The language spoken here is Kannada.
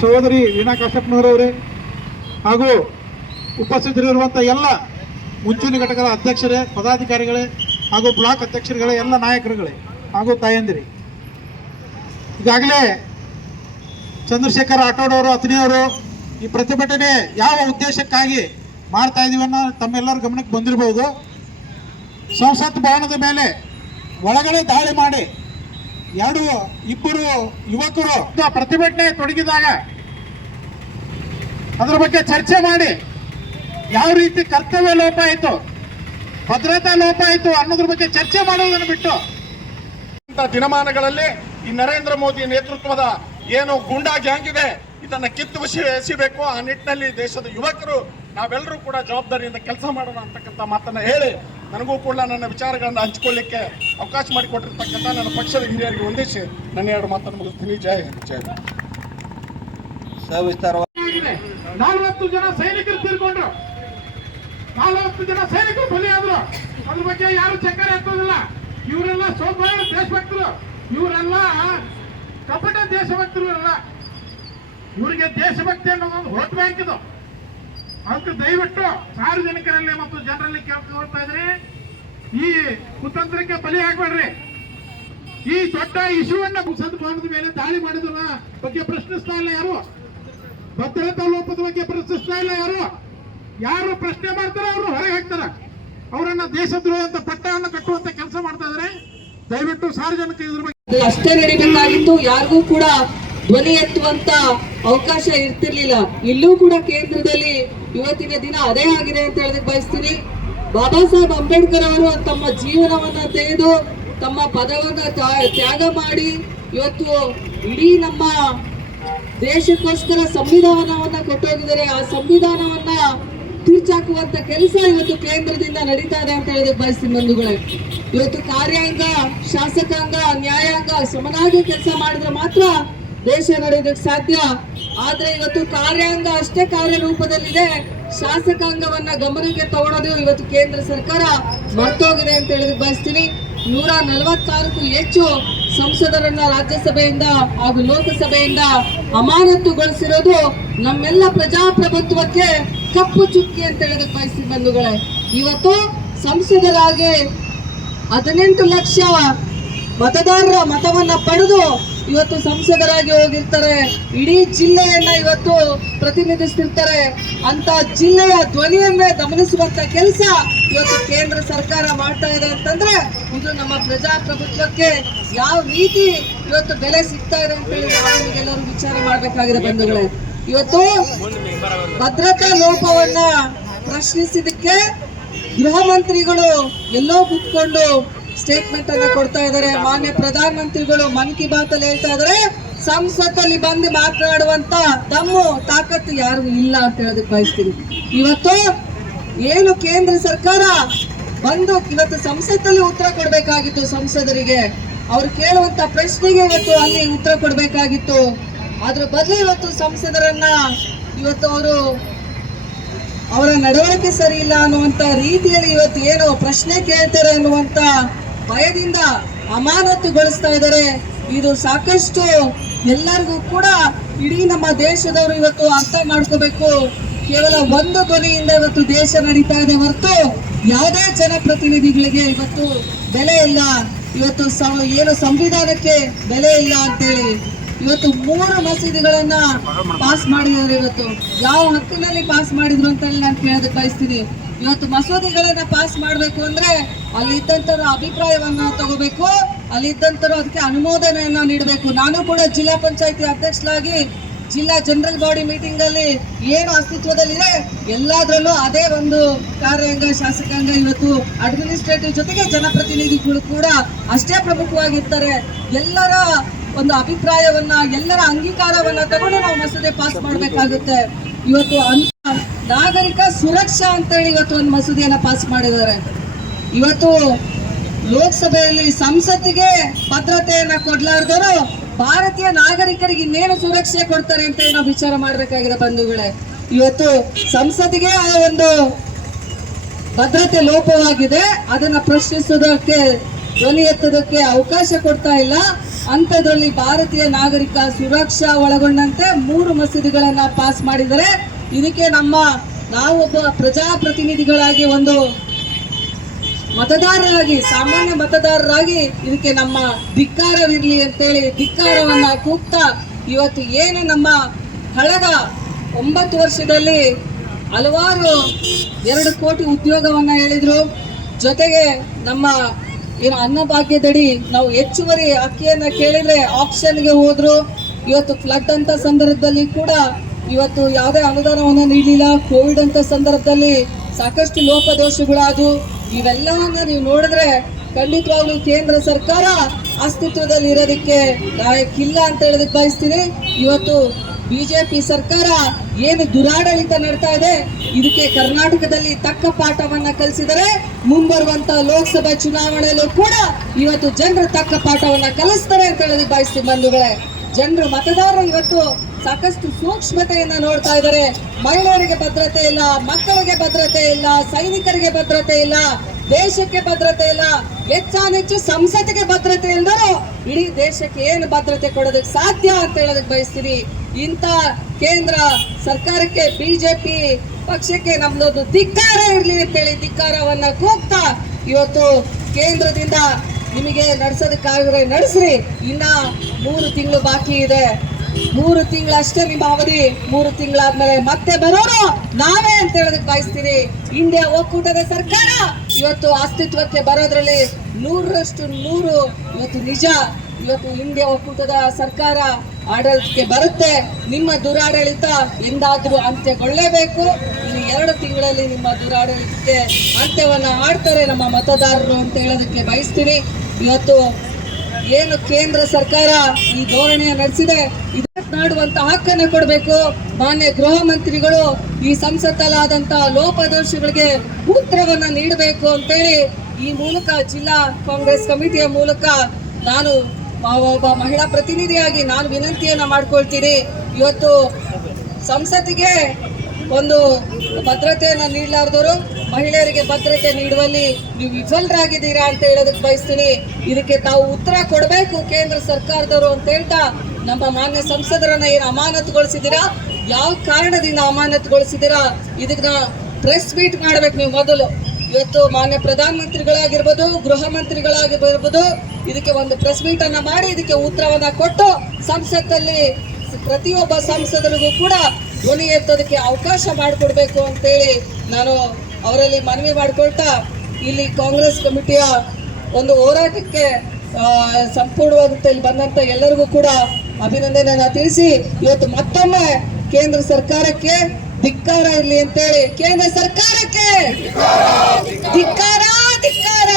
ಸಹೋದರಿ ವೀಣಾ ಅವರೇ ಹಾಗೂ ಉಪಸ್ಥಿತರಿರುವಂಥ ಎಲ್ಲ ಮುಂಚೂಣಿ ಘಟಕದ ಅಧ್ಯಕ್ಷರೇ, ಪದಾಧಿಕಾರಿಗಳೇ, ಹಾಗೂ ಬ್ಲಾಕ್ ಅಧ್ಯಕ್ಷರುಗಳೇ, ಎಲ್ಲ ನಾಯಕರುಗಳೇ, ಹಾಗೂ ತಾಯಂದಿರಿ. ಈಗಾಗಲೇ ಚಂದ್ರಶೇಖರ್ ಆಟೋಡವರು ಅತನಿಯವರು ಈ ಪ್ರತಿಭಟನೆ ಯಾವ ಉದ್ದೇಶಕ್ಕಾಗಿ ಮಾಡ್ತಾ ಇದ್ದೀವಿ ಅನ್ನೋ ತಮ್ಮೆಲ್ಲರ ಗಮನಕ್ಕೆ ಬಂದಿರಬಹುದು. ಸಂಸತ್ ಭವನದ ಮೇಲೆ ಒಳಗಡೆ ದಾಳಿ ಮಾಡಿ ಎರಡು ಇಬ್ಬರು ಯುವಕರು ಪ್ರತಿಭಟನೆ ತೊಡಗಿದಾಗ ಅದರ ಬಗ್ಗೆ ಚರ್ಚೆ ಮಾಡಿ ಯಾವ ರೀತಿ ಕರ್ತವ್ಯ ಲೋಪ ಆಯಿತು ಭದ್ರತಾ ಲೋಪ ಆಯಿತು ಅನ್ನೋದ್ರ ಬಗ್ಗೆ ಚರ್ಚೆ ಮಾಡೋದನ್ನು ಬಿಟ್ಟು. ಇಂಥ ದಿನಮಾನಗಳಲ್ಲಿ ಈ ನರೇಂದ್ರ ಮೋದಿ ನೇತೃತ್ವದ ಏನು ಗುಂಡಾ ಗ್ಯಾಂಗ್ ಇದೆ ಇದನ್ನು ಕಿತ್ತು ಬಸಿ ಎಸಿಬೇಕು. ಆ ನಿಟ್ಟಿನಲ್ಲಿ ದೇಶದ ಯುವಕರು ನಾವೆಲ್ಲರೂ ಕೂಡ ಜವಾಬ್ದಾರಿಯಿಂದ ಕೆಲಸ ಮಾಡೋಣ ಅಂತಕ್ಕಂಥ ಮಾತನ್ನ ಹೇಳಿ ನನಗೂ ಕೂಡ ನನ್ನ ವಿಚಾರಗಳನ್ನು ಹಂಚಿಕೊಳ್ಳಿಕ್ಕೆ ಅವಕಾಶ ಮಾಡಿಕೊಟ್ಟಿರ್ತಕ್ಕಂಥ ನನ್ನ ಪಕ್ಷದ ಹಿರಿಯರಿಗೆ ಹೊಂದಿಸಿ ನನ್ನ ಎರಡು ಮಾತನ್ನು ಮುಗಿಸ್ತೀನಿ. ಜಯ ಹಿಂದ್. ಜೈ ಭಾರತ್. ಸವಿಸ್ತಾರವಾಗಿ ಆಗಿದೆ. ನಲವತ್ತು ಜನ ಸೈನಿಕರು ತಿಳ್ಕೊಂಡ್ರು ನಾಲ್ವತ್ತು ಜನ ಸೈನಿಕರು ಬಲಿಯಾದ್ರು ಅದ್ರ ಬಗ್ಗೆ ಯಾರು ಚಕ್ಕರ ಎತ್ತೋದಿಲ್ಲ. ಇವರೆಲ್ಲ ಸೋಮವಾರ ದೇಶಭಕ್ತರು. ಇವರೆಲ್ಲ ಕಪಟ ದೇಶಭಕ್ತರು ಇವರೆಲ್ಲ. ಇವರಿಗೆ ದೇಶಭಕ್ತಿ ಅನ್ನೋದೊಂದು ವೋಟ್ ಬ್ಯಾಂಕ್ ಇದು ಅದಕ್ಕೆ ದಯವಿಟ್ಟು ಸಾರ್ವಜನಿಕರಲ್ಲಿ ಮತ್ತು ಜನರಲ್ಲಿ ಕೇಳ್ತಾ ಇದ್ರಿ. ಈ ಕುತಂತ್ರಕ್ಕೆ ಬಲಿ ಹಾಕ್ಬೇಡ್ರಿ. ಈ ದೊಡ್ಡ ಇಶ್ಯೂವನ್ನ ಸದ್ಭಾವನದ ಮೇಲೆ ದಾಳಿ ಮಾಡಿದ್ರ ಬಗ್ಗೆ ಪ್ರಶ್ನಿಸ್ತಾ ಇಲ್ಲ ಯಾರು? ಭದ್ರತಾ ಲೋಪದ ಬಗ್ಗೆ ಪ್ರಶ್ನಿಸ್ತಾ ಇಲ್ಲ ಯಾರು? ಯಾರು ಪ್ರಶ್ನೆ ಮಾಡ್ತಾರೆ ಅವರು ಹೊರಗೆ ಹಾಕ್ತಾರ. ಅವರನ್ನ ದೇಶದ್ರೋಹ ಅಂತ ಪಟ್ಟವನ್ನು ಕಟ್ಟುವಂತ ಕೆಲಸ ಮಾಡ್ತಾ ಇದ್ರೆ. ದಯವಿಟ್ಟು ಸಾರ್ವಜನಿಕ ಇದ್ರ ಬಗ್ಗೆ ಅಷ್ಟೇ ನಡಿಬೇಕಾಗಿತ್ತು ಯಾರಿಗೂ ಕೂಡ ಧ್ವನಿ ಎತ್ತುವಂತ ಅವಕಾಶ ಇರ್ತಿರ್ಲಿಲ್ಲ. ಇಲ್ಲೂ ಕೂಡ ಕೇಂದ್ರದಲ್ಲಿ ಇವತ್ತಿನ ದಿನ ಅದೇ ಆಗಿದೆ ಅಂತ ಹೇಳಕ್ ಬಯಸ್ತೀನಿ. ಬಾಬಾ ಸಾಹೇಬ್ ಅಂಬೇಡ್ಕರ್ ಅವರು ತಮ್ಮ ಜೀವನವನ್ನ ತೆಗೆದು ತಮ್ಮ ಪದವನ್ನ ತ್ಯಾ- ತ್ಯಾಗ ಮಾಡಿ ಇವತ್ತು ಇಡೀ ನಮ್ಮ ದೇಶಕ್ಕೋಸ್ಕರ ಸಂವಿಧಾನವನ್ನ ಕೊಟ್ಟೋಗಿದ್ದಾರೆ. ಆ ಸಂವಿಧಾನವನ್ನ ತೀರ್ಚಾಕುವಂತ ಕೆಲಸ ಇವತ್ತು ಕೇಂದ್ರದಿಂದ ನಡೀತಾ ಇದೆ ಅಂತ ಹೇಳಿದ್ರೆ ಬಯಸ್ತೀನಿ ಬಂಧುಗಳೇ. ಇವತ್ತು ಕಾರ್ಯಾಂಗ, ಶಾಸಕಾಂಗ, ನ್ಯಾಯಾಂಗ, ಸಮನಾಗಿ ಕೆಲಸ ಮಾಡಿದ್ರೆ ಮಾತ್ರ ದೇಶ ನಡೆಯೋದಕ್ಕೆ ಸಾಧ್ಯ. ಆದರೆ ಇವತ್ತು ಕಾರ್ಯಾಂಗ ಅಷ್ಟೇ ಕಾರ್ಯರೂಪದಲ್ಲಿದೆ. ಶಾಸಕಾಂಗವನ್ನ ಗಮನಕ್ಕೆ ತಗೊಳ್ಳೋದು ಇವತ್ತು ಕೇಂದ್ರ ಸರ್ಕಾರ ಮರ್ತೋಗಿದೆ ಅಂತ ಹೇಳಿದ್ರೆ ಬಯಸ್ತೀನಿ. ನೂರ ನಲವತ್ತಾರಕ್ಕೂ ಹೆಚ್ಚು ಸಂಸದರನ್ನ ರಾಜ್ಯಸಭೆಯಿಂದ ಹಾಗೂ ಲೋಕಸಭೆಯಿಂದ ಅಮಾನತುಗೊಳಿಸಿರೋದು ನಮ್ಮೆಲ್ಲ ಪ್ರಜಾಪ್ರಭುತ್ವಕ್ಕೆ ಕಪ್ಪು ಚುಕ್ಕಿ ಅಂತ ಹೇಳಿದ ಬಯಸ್ತೀನಿ ಬಂಧುಗಳೇ. ಇವತ್ತು ಸಂಸದರಾಗಿ ಹದಿನೆಂಟು ಲಕ್ಷ ಮತದಾರರ ಮತವನ್ನ ಪಡೆದು ಇವತ್ತು ಸಂಸದರಾಗಿ ಹೋಗಿರ್ತಾರೆ. ಇಡೀ ಜಿಲ್ಲೆಯನ್ನ ಇವತ್ತು ಪ್ರತಿನಿಧಿಸ್ತಿರ್ತಾರೆ. ಅಂತ ಜಿಲ್ಲೆಯ ಧ್ವನಿಯನ್ನೇ ಗಮನಿಸುವಂತ ಕೆಲಸ ಇವತ್ತು ಕೇಂದ್ರ ಸರ್ಕಾರ ಮಾಡ್ತಾ ಇದೆ ಅಂತಂದ್ರೆ ಇದು ನಮ್ಮ ಪ್ರಜಾಪ್ರಭುತ್ವಕ್ಕೆ ಯಾವ ರೀತಿ ಇವತ್ತು ಬೆಲೆ ಸಿಗ್ತಾ ಇದೆ ಅಂತ ಹೇಳಿ ನಾವು ನಿಮಗೆಲ್ಲರೂ ವಿಚಾರ ಮಾಡ್ಬೇಕಾಗಿದೆ ಬಂಧುಗಳೇ. ಇವತ್ತು ಭದ್ರತಾ ಲೋಪವನ್ನ ಪ್ರಶ್ನಿಸಿದಕ್ಕೆ ಗೃಹ ಮಂತ್ರಿಗಳು ಎಲ್ಲೋ ಕುತ್ಕೊಂಡು ಸ್ಟೇಟ್ಮೆಂಟ್ ಅನ್ನ ಕೊಡ್ತಾ ಇದ್ದಾರೆ. ಮಾನ್ಯ ಪ್ರಧಾನ ಮಂತ್ರಿಗಳು ಮನ್ ಕಿ ಬಾತ್ ಅಲ್ಲಿ ಹೇಳ್ತಾ ಇದಾರೆ ಸಂಸತ್ತಲ್ಲಿ ಬಂದು ಮಾತನಾಡುವಂತ ತಮ್ಮ ತಾಕತ್ತು ಯಾರಿಗೂ ಇಲ್ಲ ಅಂತ ಹೇಳೋದಕ್ಕೆ ಬಯಸ್ತೀನಿ. ಇವತ್ತು ಏನು ಕೇಂದ್ರ ಸರ್ಕಾರ ಬಂದು ಇವತ್ತು ಸಂಸತ್ತಲ್ಲಿ ಉತ್ತರ ಕೊಡ್ಬೇಕಾಗಿತ್ತು ಸಂಸದರಿಗೆ. ಅವ್ರು ಕೇಳುವಂತ ಪ್ರಶ್ನೆಗೆ ಇವತ್ತು ಅಲ್ಲಿ ಉತ್ತರ ಕೊಡ್ಬೇಕಾಗಿತ್ತು. ಅದ್ರ ಬದಲು ಇವತ್ತು ಸಂಸದರನ್ನ ಇವತ್ತು ಅವರು ಅವರ ನಡವಳಿಕೆ ಸರಿ ಇಲ್ಲ ಅನ್ನುವಂತ ರೀತಿಯಲ್ಲಿ ಇವತ್ತು ಏನು ಪ್ರಶ್ನೆ ಕೇಳ್ತಾರೆ ಅನ್ನುವಂತ ಭಯದಿಂದ ಅಮಾನತುಗೊಳಿಸ್ತಾ ಇದ್ದಾರೆ. ಇದು ಸಾಕಷ್ಟು ಎಲ್ಲರಿಗೂ ಕೂಡ ಇಡೀ ನಮ್ಮ ದೇಶದವರು ಇವತ್ತು ಅರ್ಥ ಮಾಡ್ಕೋಬೇಕು. ಕೇವಲ ಒಂದು ಧ್ವನಿಯಿಂದ ಇವತ್ತು ದೇಶ ನಡೀತಾ ಇದೆ ಹೊರತು ಯಾವುದೇ ಜನಪ್ರತಿನಿಧಿಗಳಿಗೆ ಇವತ್ತು ಬೆಲೆ ಇಲ್ಲ. ಇವತ್ತು ಏನು ಸಂವಿಧಾನಕ್ಕೆ ಬೆಲೆ ಇಲ್ಲ ಅಂತೇಳಿ. ಇವತ್ತು ಮೂರು ಮಸೀದಿಗಳನ್ನ ಪಾಸ್ ಮಾಡಿದ್ದಾರೆ ಇವತ್ತು. ಯಾವ ಹಕ್ಕಿನಲ್ಲಿ ಪಾಸ್ ಮಾಡಿದ್ರು ಅಂತ ನಾನು ಕೇಳೋದಕ್ಕೆ ಬಯಸ್ತೀನಿ ಇವತ್ತು ಮಸೂದಿಗಳನ್ನ ಪಾಸ್ ಮಾಡಬೇಕು ಅಂದ್ರೆ ಅಲ್ಲಿ ಇದ್ದಂತರ ಅಭಿಪ್ರಾಯವನ್ನ ತಗೋಬೇಕು. ಅಲ್ಲಿ ಇದ್ದಂತರು ಅದಕ್ಕೆ ಅನುಮೋದನೆಯನ್ನ ನೀಡಬೇಕು. ನಾನು ಕೂಡ ಜಿಲ್ಲಾ ಪಂಚಾಯತಿ ಅಧ್ಯಕ್ಷರಾಗಿ ಜಿಲ್ಲಾ ಜನರಲ್ ಬಾಡಿ ಮೀಟಿಂಗ್ ಅಲ್ಲಿ ಏನು ಅಸ್ತಿತ್ವದಲ್ಲಿದೆ ಎಲ್ಲಾದ್ರಲ್ಲೂ ಅದೇ ಒಂದು ಕಾರ್ಯಾಂಗ, ಶಾಸಕಾಂಗ ಇವತ್ತು ಅಡ್ಮಿನಿಸ್ಟ್ರೇಟಿವ್ ಜೊತೆಗೆ ಜನಪ್ರತಿನಿಧಿಗಳು ಕೂಡ ಅಷ್ಟೇ ಪ್ರಮುಖವಾಗಿರ್ತಾರೆ. ಎಲ್ಲರ ಒಂದು ಅಭಿಪ್ರಾಯವನ್ನ, ಎಲ್ಲರ ಅಂಗೀಕಾರವನ್ನ ತಗೊಂಡು ನಾವು ಮಸೂದೆ ಪಾಸ್ ಮಾಡಬೇಕಾಗುತ್ತೆ. ಇವತ್ತು ಅಂತ ನಾಗರಿಕ ಸುರಕ್ಷಾ ಅಂತೇಳಿ ಇವತ್ತು ಒಂದು ಮಸೂದೆಯನ್ನ ಪಾಸ್ ಮಾಡಿದ್ದಾರೆ. ಇವತ್ತು ಲೋಕಸಭೆಯಲ್ಲಿ ಸಂಸತ್ತಿಗೆ ಭದ್ರತೆಯನ್ನ ಕೊಡ್ಲಾರ್ದವರು ಭಾರತೀಯ ನಾಗರಿಕರಿಗೆ ಇನ್ನೇನು ಸುರಕ್ಷೆ ಕೊಡ್ತಾರೆ ಅಂತ ನಾವು ವಿಚಾರ ಮಾಡ್ಬೇಕಾಗಿದೆ ಬಂಧುಗಳೇ. ಇವತ್ತು ಸಂಸತ್ತಿಗೆ ಆ ಒಂದು ಭದ್ರತೆ ಲೋಪವಾಗಿದೆ. ಅದನ್ನ ಪ್ರಶ್ನಿಸೋದಕ್ಕೆ, ಧ್ವನಿ ಎತ್ತದಕ್ಕೆ ಅವಕಾಶ ಕೊಡ್ತಾ ಇಲ್ಲ. ಹಂತದಲ್ಲಿ ಭಾರತೀಯ ನಾಗರಿಕ ಸುರಕ್ಷಾ ಒಳಗೊಂಡಂತೆ ಮೂರು ಮಸೀದಿಗಳನ್ನ ಪಾಸ್ ಮಾಡಿದರೆ ಇದಕ್ಕೆ ನಮ್ಮ ನಾವೊಬ್ಬ ಪ್ರಜಾಪ್ರತಿನಿಧಿಗಳಾಗಿ ಒಂದು ಮತದಾರರಾಗಿ, ಸಾಮಾನ್ಯ ಮತದಾರರಾಗಿ ಇದಕ್ಕೆ ನಮ್ಮ ಧಿಕ್ಕಾರವಿರಲಿ ಅಂತೇಳಿ ಧಿಕ್ಕಾರವನ್ನ ಕೂಗ್ತಾ ಇವತ್ತು ಏನು ನಮ್ಮ ಕಳೆದ ಒಂಬತ್ತು ವರ್ಷದಲ್ಲಿ ಹಲವಾರು ಎರಡು ಕೋಟಿ ಉದ್ಯೋಗವನ್ನ ಹೇಳಿದ್ರು. ಜೊತೆಗೆ ನಮ್ಮ ಏನು ಅನ್ನಭಾಗ್ಯದಡಿ ನಾವು ಹೆಚ್ಚುವರಿ ಅಕ್ಕಿಯನ್ನ ಕೇಳಿದ್ರೆ ಆಪ್ಷನ್ಗೆ ಹೋದ್ರು, ಇವತ್ತು ಫ್ಲಡ್ ಅಂತ ಸಂದರ್ಭದಲ್ಲಿ ಕೂಡ ಇವತ್ತು ಯಾವುದೇ ಅನುದಾನವನ್ನು ನೀಡಲಿಲ್ಲ. ಕೋವಿಡ್ ಅಂತ ಸಂದರ್ಭದಲ್ಲಿ ಸಾಕಷ್ಟು ಲೋಪದೋಷಗಳಾದವು. ಇವೆಲ್ಲವನ್ನ ನೀವು ನೋಡಿದ್ರೆ ಖಂಡಿತವಾಗ್ಲೂ ಕೇಂದ್ರ ಸರ್ಕಾರ ಅಸ್ತಿತ್ವದಲ್ಲಿ ಇರೋದಕ್ಕೆ ನಾಯಕಿಲ್ಲ ಅಂತ ಹೇಳೋದಕ್ಕೆ ಬಯಸ್ತೀನಿ. ಇವತ್ತು ಬಿಜೆಪಿ ಸರ್ಕಾರ ಏನು ದುರಾಡಳಿತ ನಡ್ತಾ ಇದೆ, ಇದಕ್ಕೆ ಕರ್ನಾಟಕದಲ್ಲಿ ತಕ್ಕ ಪಾಠವನ್ನ ಕಲಿಸಿದರೆ ಮುಂಬರುವಂತ ಲೋಕಸಭೆ ಚುನಾವಣೆಯಲ್ಲೂ ಕೂಡ ಇವತ್ತು ಜನರು ತಕ್ಕ ಪಾಠವನ್ನ ಕಲಿಸ್ತಾರೆ ಅಂತ ಹೇಳಿ ಬಯಸ್ತೀವಿ ಬಂಧುಗಳೇ. ಜನರು ಮತದಾರರು ಇವತ್ತು ಸಾಕಷ್ಟು ಸೂಕ್ಷ್ಮತೆಯನ್ನ ನೋಡ್ತಾ ಇದ್ದಾರೆ. ಮಹಿಳೆಯರಿಗೆ ಭದ್ರತೆ ಇಲ್ಲ, ಮಕ್ಕಳಿಗೆ ಭದ್ರತೆ ಇಲ್ಲ, ಸೈನಿಕರಿಗೆ ಭದ್ರತೆ ಇಲ್ಲ, ದೇಶಕ್ಕೆ ಭದ್ರತೆ ಇಲ್ಲ ಹೆಚ್ಚಾನೆಚ್ಚು ಸಂಸತ್ತಿಗೆ ಭದ್ರತೆ ಎಂದರು ಇಡೀ ದೇಶಕ್ಕೆ ಏನು ಭದ್ರತೆ ಕೊಡೋದಕ್ಕೆ ಸಾಧ್ಯ ಅಂತ ಹೇಳೋದಕ್ಕೆ ಬಯಸ್ತೀನಿ ಇಂಥ ಕೇಂದ್ರ ಸರ್ಕಾರಕ್ಕೆ ಬಿಜೆಪಿ ಪಕ್ಷಕ್ಕೆ ನಮ್ದೊಂದು ಧಿಕ್ಕಾರ ಇರಲಿ ಅಂತೇಳಿ ಧಿಕ್ಕಾರವನ್ನ ಕೂಗ್ತಾ ಇವತ್ತು ಕೇಂದ್ರದಿಂದ ನಿಮಗೆ ನಡ್ಸೋದಕ್ಕಾಗಿದ್ರೆ ನಡೆಸ್ರಿ. ಇನ್ನ ಮೂರು ತಿಂಗಳು ಬಾಕಿ ಇದೆ. ಮೂರು ತಿಂಗಳಷ್ಟೇ ನಿಮ್ಮ ಅವಧಿ. ಮೂರು ತಿಂಗಳಾದ್ಮೇಲೆ ಮತ್ತೆ ಬರೋರು ನಾವೇ ಅಂತ ಹೇಳೋದಕ್ಕೆ ಬಯಸ್ತೀನಿ ಇಂಡಿಯಾ ಒಕ್ಕೂಟದ ಸರ್ಕಾರ ಇವತ್ತು ಅಸ್ತಿತ್ವಕ್ಕೆ ಬರೋದ್ರಲ್ಲಿ ನೂರರಷ್ಟು ನೂರು ಇವತ್ತು ನಿಜ. ಇವತ್ತು ಹಿಂದೆ ಒಕ್ಕೂಟದ ಸರ್ಕಾರ ಆಡಳಿತಕ್ಕೆ ಬರುತ್ತೆ. ನಿಮ್ಮ ದುರಾಡಳಿತ ಎಂದಾದರೂ ಅಂತ್ಯಗೊಳ್ಳಲೇಬೇಕು ಇನ್ನು ಎರಡು ತಿಂಗಳಲ್ಲಿ ನಿಮ್ಮ ದುರಾಡಳಿತಕ್ಕೆ ಅಂತ್ಯವನ್ನ ಆಡ್ತಾರೆ ನಮ್ಮ ಮತದಾರರು ಅಂತ ಹೇಳೋದಕ್ಕೆ ಬಯಸ್ತೀನಿ. ಇವತ್ತು ಏನು ಕೇಂದ್ರ ಸರ್ಕಾರ ಈ ಧೋರಣೆಯ ನಡೆಸಿದೆ ನಾಡುವಂತ ಹಕ್ಕನ್ನು ಕೊಡಬೇಕು. ಮಾನ್ಯ ಗೃಹ ಮಂತ್ರಿಗಳು ಈ ಸಂಸತ್ತಲ್ಲಾದಂತಹ ಲೋಪದೋಷಗಳಿಗೆ ಉತ್ತರವನ್ನ ನೀಡಬೇಕು ಅಂತೇಳಿ ಈ ಮೂಲಕ ಜಿಲ್ಲಾ ಕಾಂಗ್ರೆಸ್ ಕಮಿಟಿಯ ಮೂಲಕ ನಾನು ಒಬ್ಬ ಮಹಿಳಾ ಪ್ರತಿನಿಧಿಯಾಗಿ ನಾನು ವಿನಂತಿಯನ್ನು ಮಾಡ್ಕೊಳ್ತೀನಿ. ಇವತ್ತು ಸಂಸತ್ತಿಗೆ ಒಂದು ಭದ್ರತೆಯನ್ನು ನೀಡಲಾರ್ದವರು ಮಹಿಳೆಯರಿಗೆ ಭದ್ರತೆ ನೀಡುವಲ್ಲಿ ನೀವು ವಿಫಲರಾಗಿದ್ದೀರಾ ಅಂತ ಹೇಳೋದಕ್ಕೆ ಬಯಸ್ತೀನಿ. ಇದಕ್ಕೆ ತಾವು ಉತ್ತರ ಕೊಡಬೇಕು ಕೇಂದ್ರ ಸರ್ಕಾರದವರು ಅಂತ ಹೇಳ್ತಾ ನಮ್ಮ ಮಾನ್ಯ ಸಂಸದರನ್ನ ಏನು ಅಮಾನತುಗೊಳಿಸಿದ್ದೀರಾ? ಯಾವ ಕಾರಣದಿಂದ ಅಮಾನತುಗೊಳಿಸಿದ್ದೀರಾ? ಇದನ್ನ ಪ್ರೆಸ್ ಮೀಟ್ ಮಾಡ್ಬೇಕು ನೀವು ಮೊದಲು. ಇವತ್ತು ಮಾನ್ಯ ಪ್ರಧಾನಮಂತ್ರಿಗಳಾಗಿರ್ಬೋದು, ಗೃಹ ಮಂತ್ರಿಗಳಾಗಿರ್ಬೋದು, ಇದಕ್ಕೆ ಒಂದು ಪ್ರೆಸ್ ಮೀಟ್ ಅನ್ನ ಮಾಡಿ ಇದಕ್ಕೆ ಉತ್ತರವನ್ನ ಕೊಟ್ಟು ಸಂಸತ್ತಲ್ಲಿ ಪ್ರತಿಯೊಬ್ಬ ಸಂಸದರಿಗೂ ಕೂಡ ಧ್ವನಿ ಎತ್ತೋದಕ್ಕೆ ಅವಕಾಶ ಮಾಡಿಕೊಡ್ಬೇಕು ಅಂತೇಳಿ ನಾನು ಅವರಲ್ಲಿ ಮನವಿ ಮಾಡಿಕೊಳ್ತಾ ಇಲ್ಲಿ ಕಾಂಗ್ರೆಸ್ ಕಮಿಟಿಯ ಒಂದು ಹೋರಾಟಕ್ಕೆ ಸಂಪೂರ್ಣವಾಗುತ್ತೆ ಇಲ್ಲಿ ಬಂದಂತ ಎಲ್ಲರಿಗೂ ಕೂಡ ಅಭಿನಂದನೆಯನ್ನ ತಿಳಿಸಿ ಇವತ್ತು ಮತ್ತೊಮ್ಮೆ ಕೇಂದ್ರ ಸರ್ಕಾರಕ್ಕೆ ಧಿಕ್ಕಾರ ಇರಲಿ ಅಂತೇಳಿ ಕೇಂದ್ರ ಸರ್ಕಾರಕ್ಕೆ. ಧಿಕ್ಕಾರ ಧಿಕ್ಕಾರ.